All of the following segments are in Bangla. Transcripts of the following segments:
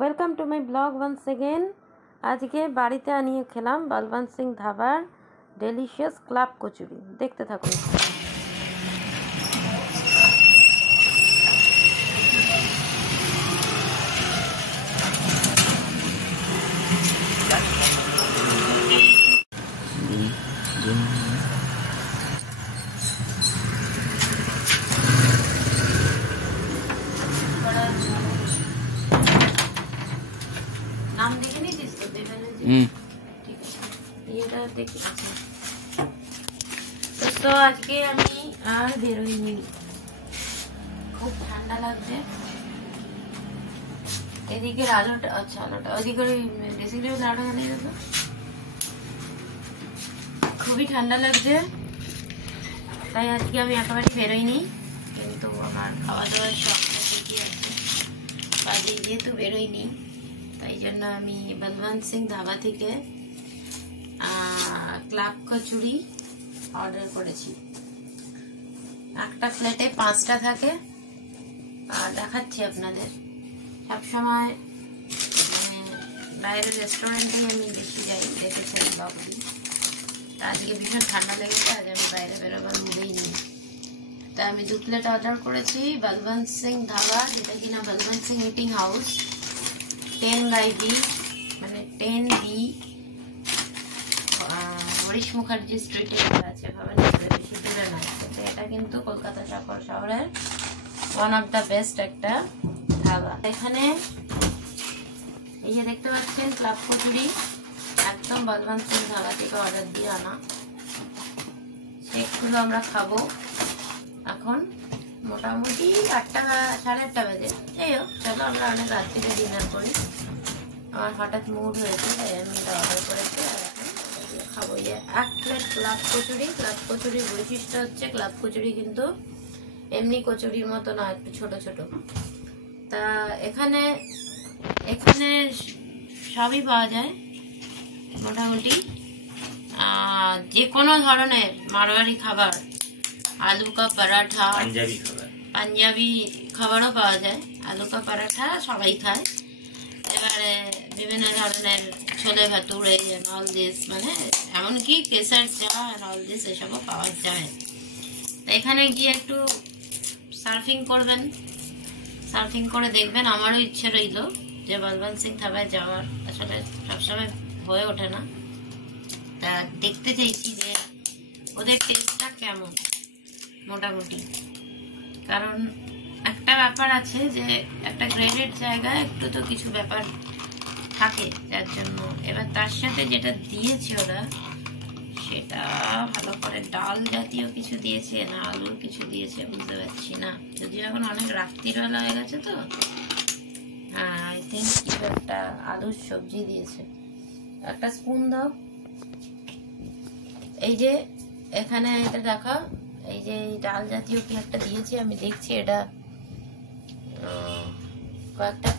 Welcome to my blog once again. আজকে বাড়িতে আনিয়ে খেলাম বলবন্ত সিং ধাবার ডেলিশিয়াস ক্লাব কচুরি। দেখতে থাকুন। নাম দেখে নিয়েছিস তো? ঠিক আছে, এটা দেখি। তো আজকে আমি আর বেরোইনি, খুব ঠান্ডা লাগছে। এদিকে আলোটা, আচ্ছা আলোটা ওদিকে বেসিক্যালি আলোটা নিয়ে যাবো। খুবই ঠান্ডা লাগছে, তাই আজকে আমি একেবারে বেরোইনি। কিন্তু আমার খাওয়া দাওয়ার শখটা ঠিকই আছে, কাজে যেহেতু বেরোইনি তাই জন্য আমি বলবন্ত সিং ধাবা থেকে ক্লাব কচুরি অর্ডার করেছি। একটা প্লেটে 5টা থাকে, আর দেখাচ্ছি আপনাদের। সবসময় মানে বাইরের রেস্টুরেন্টে আমি বেশি যাই, দেখেছেন ব্লগ দিই। আজকে ভীষণ ঠান্ডা লেগেছে, আজ আমি বাইরে বেরোবার মুডেই নেই। তা আমি 2 প্লেট অর্ডার করেছি বলবন্ত সিং ধাবা, যেটা কিনা Balwant Singh eating house 10/B, মানে 10B হরিশ মুখার্জি স্ট্রিটে আছে, ভাবেন বেশি দূরে নয়। এটা কিন্তু কলকাতা শহরের ওয়ান অফ দ্য বেস্ট একটা ধাবা। এখানে এই যে দেখতে পাচ্ছেন ক্লাব কচুরি, একদম বলবন্ত সিং ধাবা থেকে অর্ডার দিয়ে আনা। সেগুলো আমরা খাবো এখন। মোটামুটি 8টা 8:30 বাজে। যাই হোক, চলো আমরা অনেক রাত্রিতে ডিনার করি। আমার হঠাৎ মুড হয়েছে তাই আমি এটা অর্ডার করেছি, আর এখন খাবো। 1 প্লেট ক্লাব কচুরি। ক্লাব কচুরির বৈশিষ্ট্য হচ্ছে ক্লাব কচুরি কিন্তু এমনি কচুরির মতো না, একটু ছোট ছোট। তা এখানে সবই পাওয়া যায় মোটামুটি, যে কোনো ধরনের মারোয়ারি খাবার, আলু কা পরাঠা, পাঞ্জাবি খাবারও পাওয়া যায়। আলু কা পরাঠা সবাই খায়। এবারে বিভিন্ন ধরনের ছোলে ভাতুরে, অল দিস, মানে এমনকি কেসার চা আর অল দিস এসবও পাওয়া যায়। এখানে গিয়ে একটু সার্ফিং করবেন, সার্ফিং করে দেখবেন। আমারও ইচ্ছে রইল যে বলবন্ত সিং ধাবায় যাওয়ার, আসলে সবসময় হয়ে ওঠে না। তা দেখতে চাইছি যে ওদের টেস্টটা কেমন মোটামুটি। কারণ একটা ব্যাপার আছে যে একটা গ্রেডেড জায়গায় একটু তো কিছু ব্যাপার থাকে, যার জন্য এবার তার সাথে যেটা দিয়েছে ওরা, সেটা ভালো করে ডাল জাতীয় কিছু দিয়েছে না আলুর কিছু দিয়েছে বুঝতে পারছি না, যদিও এখন অনেক রাত্রিবেলা হয়ে গেছে। তো হ্যাঁ, আই থিঙ্ক কিছু একটা আলুর সবজি দিয়েছে। একটা স্পুন দাও। এই যে এখানে এটা দেখা, এই যে ডাল জাতীয় কি একটা দিয়েছে, আমি দেখছি। এটা কয়েকটা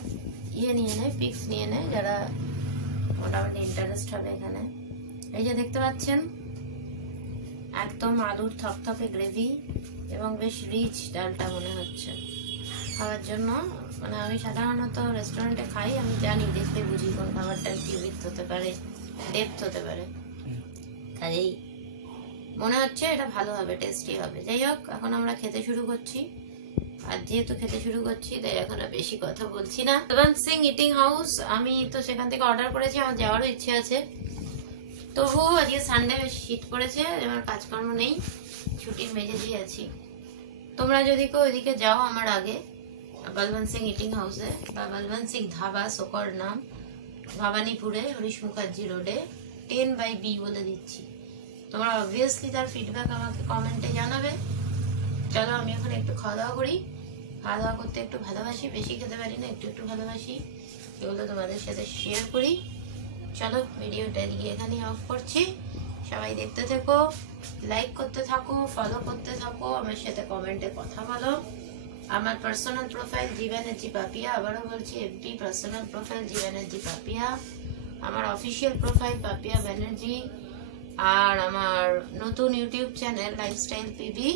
নিয়ে নেয়, পিক্স নিয়ে নেয় যারা মোটামুটি ইন্টারেস্ট হবে এখানে। এই যে দেখতে পাচ্ছেন একদম আলুর থপথপে গ্রেভি এবং বেশ রিচ ডালটা মনে হচ্ছে খাওয়ার জন্য। মানে আমি সাধারণত রেস্টুরেন্টে খাই, আমি জানি, দেখতে বুঝি কোন খাবারটা কি উইথ হতে পারে, ডেপথ হতে পারে। কাজেই মনে হচ্ছে এটা ভালো হবে, টেস্টি হবে। যাই হোক, এখন আমরা খেতে শুরু করছি। আর যেহেতু খেতে শুরু করছি তাই এখন আর বেশি কথা বলছি না। বলবন্ত সিং ইটিং হাউস, আমি তো সেখান থেকে অর্ডার করেছি, আমার যাওয়ারও ইচ্ছে আছে। তবু আজকে সানডে বেশ শীত পড়েছে, আমার কাজকর্ম নেই, ছুটির মেজে দিয়ে আছি। তোমরা যদি কেউ ওইদিকে যাও আমার আগে, বলবন্ত সিং ইটিং হাউসে বা বলবন্ত সিং ধাবা, সোকর নাম, ভবানীপুরে হরিশ মুখার্জি রোডে 10/B বলে দিচ্ছি। তোমরা অবভিয়াসলি তার ফিডব্যাক আমাকে কমেন্টে জানাবে। চলো আমি এখন একটু খাওয়া দাওয়া করি। খাওয়া দাওয়া করতে একটু ভালোবাসি, বেশি খেতে পারি না, একটু একটু ভালোবাসি, এগুলো তোমাদের সাথে শেয়ার করি। চলো ভিডিওটা এদিকে এখানেই অফ করছি। সবাই দেখতে থেকো, লাইক করতে থাকো, ফলো করতে থাকো, আমার সাথে কমেন্টে কথা বলো। আমার personal profile G Banerjee Papiya, আবারও বলছি FB personal profile G Banerjee Papiya, আমার অফিসিয়াল প্রোফাইল পাপিয়া ব্যানার্জি, আর আমার নতুন YouTube channel lifestyle PB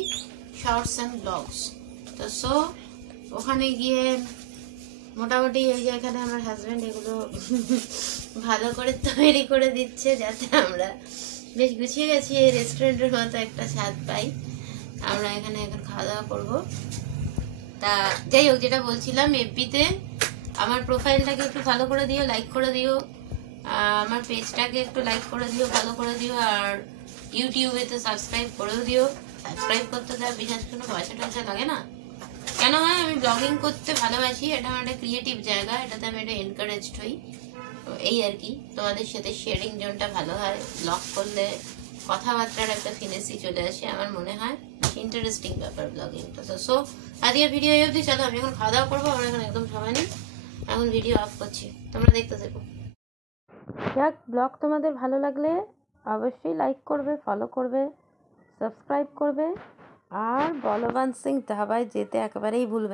shorts and blogs. তো ওখানে গিয়ে মোটামুটি এই যে এখানে আমার হাজব্যান্ড এগুলো ভালো করে তৈরি করে দিচ্ছে, যাতে আমরা বেশ গুছিয়ে গেছিয়ে রেস্টুরেন্টের মতো একটা স্বাদ পাই। আমরা এখানে এখন খাওয়া দাওয়া করবো। তা যাই হোক, যেটা বলছিলাম, এফবিতে আমার প্রোফাইলটাকে একটু ভালো করে দিও, লাইক করে দিও, আমার পেজটাকে একটু লাইক করে দিও, ভালো করে দিও, আর ইউটিউবে তো সাবস্ক্রাইব করেও দিও। সাবস্ক্রাইব করতে তো বিশেষ কোনো পয়সা টয়সা লাগে না। কেন হয়, আমি ব্লগিং করতে ভালোবাসি, এটা আমার একটা ক্রিয়েটিভ জায়গা, এটাতে আমি একটা এনকারেজড হই, এই আর কি। তোমাদের সাথে শেয়ারিং জোনটা ভালো হয়, ব্লগ করলে কথাবার্তার একটা ফিনেসি চলে আসে, আমার মনে হয় ইন্টারেস্টিং ব্যাপার ব্লগিংটা। তো সো আজকের ভিডিও এই অবধি। চলো, আমি এখন খাওয়া দাওয়া করবো, আমরা এখন একদম সময় নেই, এখন ভিডিও অফ করছি, তোমরা দেখতে থাকো। যাক, ব্লগ তোমাদের ভালো লাগলে অবশ্যই লাইক করবে, ফলো করবে, সাবস্ক্রাইব করবে, আর বলবান সিং ধাবায় যেতে একেবারেই ভুলবে না।